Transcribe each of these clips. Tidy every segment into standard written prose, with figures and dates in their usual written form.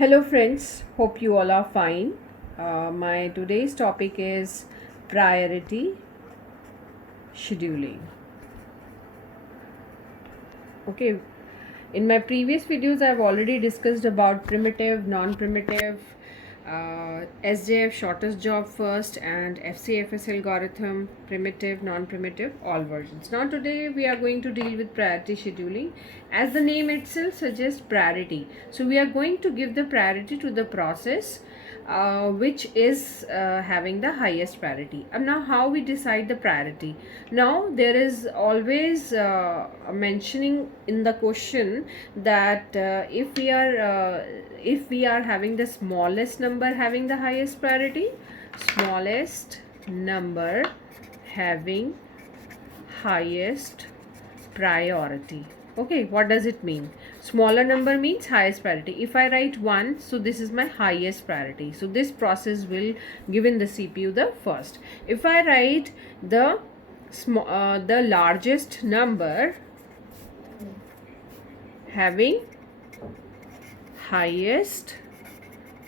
Hello friends, hope you all are fine. My today's topic is priority scheduling. Okay, in my previous videos I've already discussed about primitive, non-primitive, SJF shortest job first and FCFS algorithm, primitive, non-primitive, all versions. Now today we are going to deal with priority scheduling. As the name itself suggests, priority. So we are going to give the priority to the process which is having the highest priority. And now how we decide the priority? Now there is always a mentioning in the question that if we are having the smallest number having the highest priority, smallest number having highest priority. Okay, what does it mean? Smaller number means highest priority. If I write 1, so this is my highest priority. So this process will give in the CPU the first. If I write the largest number having highest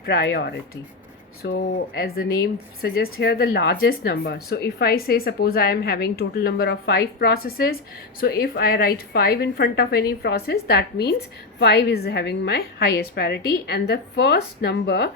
priority. So as the name suggests here, the largest number. So if I say, suppose I am having total number of 5 processes, so if I write 5 in front of any process, that means 5 is having my highest priority, and the first number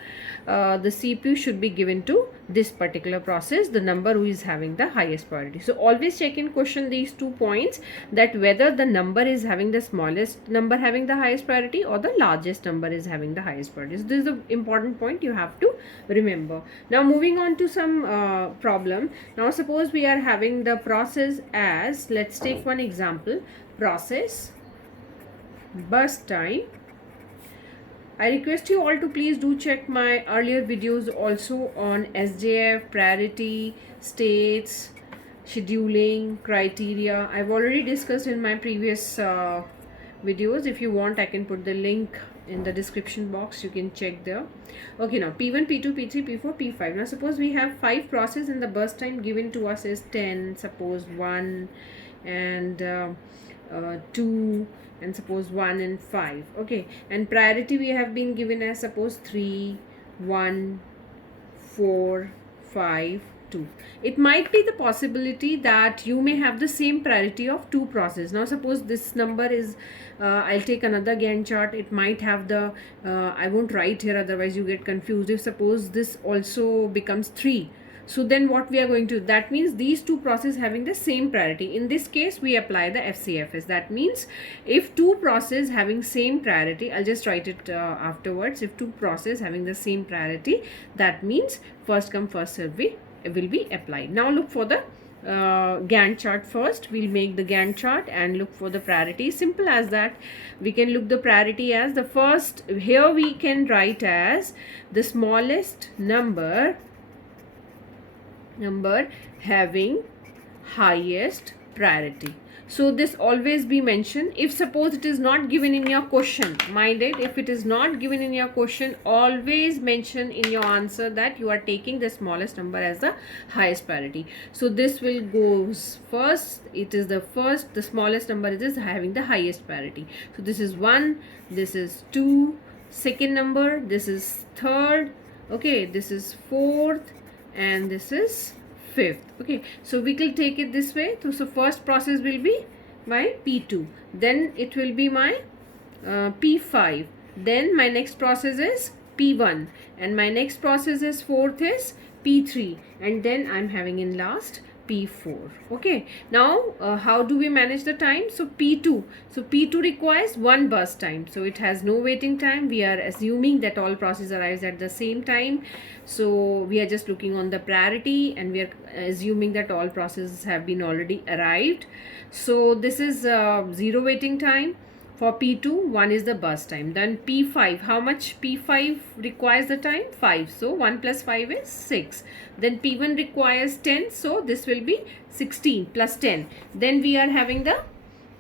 the CPU should be given to this particular process, the number who is having the highest priority. So always check in question these 2 points, that whether the number is having the smallest number having the highest priority or the largest number is having the highest priority. So this is the important point you have to remember. Now moving on to some problem. Now suppose we are having the process as, let's take one example, process burst time. I request you all to please do check my earlier videos also on SJF, priority, states, scheduling, criteria. I've already discussed in my previous videos. If you want, I can put the link in the description box. You can check there. Okay, now P1, P2, P3, P4, P5. Now suppose we have 5 processes and the burst time given to us is 10. Suppose 1 and 2 and suppose 1 and 5. Okay, and priority we have been given as suppose 3, 1, 4, 5, 2. It might be the possibility that you may have the same priority of 2 processes. Now suppose this number is I'll take another Gantt chart. It might have the I won't write here, otherwise you get confused. If suppose this also becomes 3, so then what we are going to, that means these 2 processes having the same priority. In this case we apply the FCFS. That means if 2 processes having same priority, I'll just write it afterwards. If 2 processes having the same priority, that means first come first serve will be applied. Now look for the Gantt chart first. We'll make the Gantt chart and look for the priority. Simple as that. We can look the priority as the first, here we can write as the smallest number having highest priority. So this always be mentioned. If suppose it is not given in your question, mind it, if it is not given in your question, always mention in your answer that you are taking the smallest number as the highest priority. So this will goes first. It is the first, the smallest number is having the highest priority. So this is 1, this is 2, second number, this is third, okay, this is fourth, and this is 5th. Okay, so we will take it this way. So first process will be my P2, then it will be my P5, then my next process is P1, and my next process is fourth is P3, and then I'm having in last P4. Okay, now how do we manage the time? So P2, so P2 requires 1 burst time, so it has no waiting time. We are assuming that all processes arrives at the same time, so we are just looking on the priority and we are assuming that all processes have been already arrived. So this is 0 waiting time. For P2, 1 is the burst time. Then P5, how much P5 requires the time? 5. So 1 plus 5 is 6. Then P1 requires 10. So this will be 16 plus 10. Then we are having the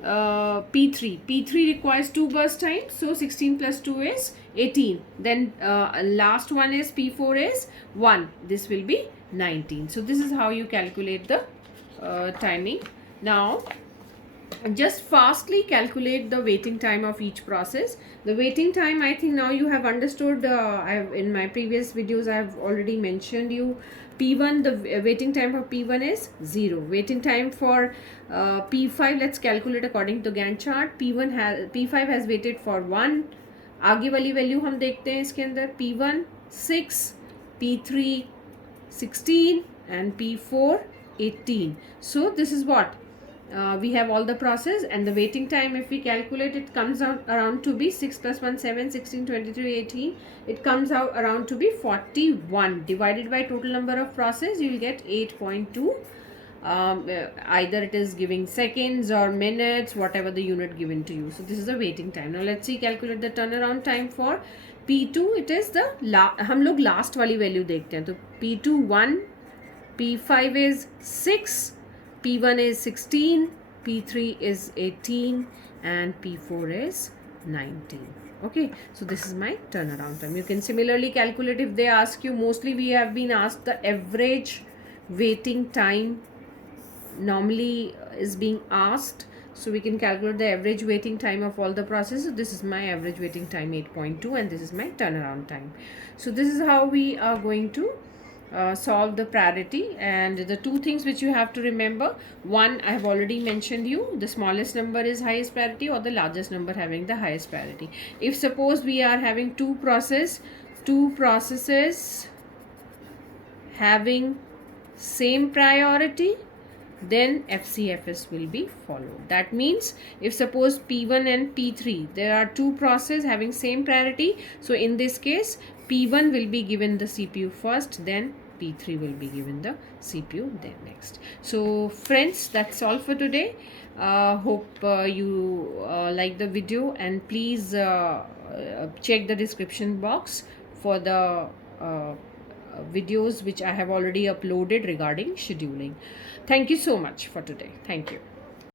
P3. P3 requires 2 burst time. So 16 plus 2 is 18. Then last one is P4 is 1. This will be 19. So this is how you calculate the timing. Now just fastly calculate the waiting time of each process. The waiting time, I think now you have understood. In my previous videos I have already mentioned you P1, the waiting time for P1 is 0. Waiting time for P5, let's calculate according to Gantt chart. P5 has waited for 1. आगे वाली value हम देखते हैं इसके अंदर P1 6, P3 16 and P4 18. So this is what we have all the process, and the waiting time, if we calculate, it comes out around to be 6 plus 1 7, 16, 23, 18. It comes out around to be 41. Divided by total number of process, you will get 8.2. Either it is giving seconds or minutes, whatever the unit given to you. So this is the waiting time. Now let's see, calculate the turnaround time for P2. It is the हम लोग last वाली value देखते हैं. तो P2 1, P5 is 6, P1 is 16, P3 is 18, and P4 is 19. Okay, so this is my turnaround time. You can similarly calculate if they ask you. Mostly we have been asked the average waiting time normally is being asked, so we can calculate the average waiting time of all the processes. This is my average waiting time 8.2, and this is my turnaround time. So this is how we are going to solve the priority. And the two things which you have to remember: one, I have already mentioned you, the smallest number is highest priority, or the largest number having the highest priority. If suppose we are having two processes having same priority, then FCFS will be followed. That means if suppose P1 and P3, there are two processes having same priority, so in this case P1 will be given the CPU first, then P3 will be given the CPU then next. So friends, that's all for today. Hope you like the video, and please check the description box for the videos which I have already uploaded regarding scheduling. Thank you so much for today. Thank you.